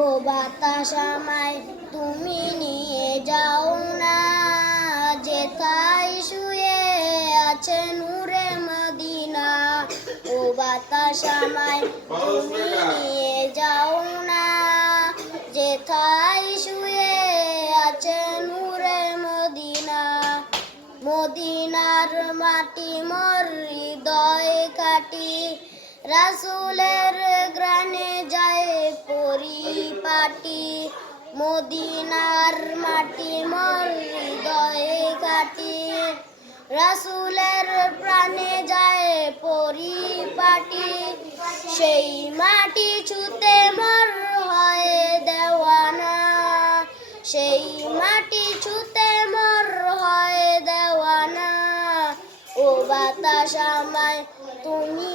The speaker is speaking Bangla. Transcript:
ও বাতাস আমায় তুমি নিয়ে যাও না, যেথায় শুয়ে আছে নূরে মদিনা। ও বাতাস আমায় তুমি নিয়ে যাও না, যেথায় শুয়ে আছে নূরে মদিনা। মদিনার মাটি মোর হৃদয় কাটি, রাসূলের গ্রানে যায় পরিপাটি। মদিনার মাটি মোর হৃদয় কাটি, রাসূলের প্রাণে যায় পরিপাটি। সেই মাটি ছুতে মোর হয় দেওয়ানা, সেই মাটি ছুতে মোর হয় দেওয়ানা। ও বাতাস আমায় তুমি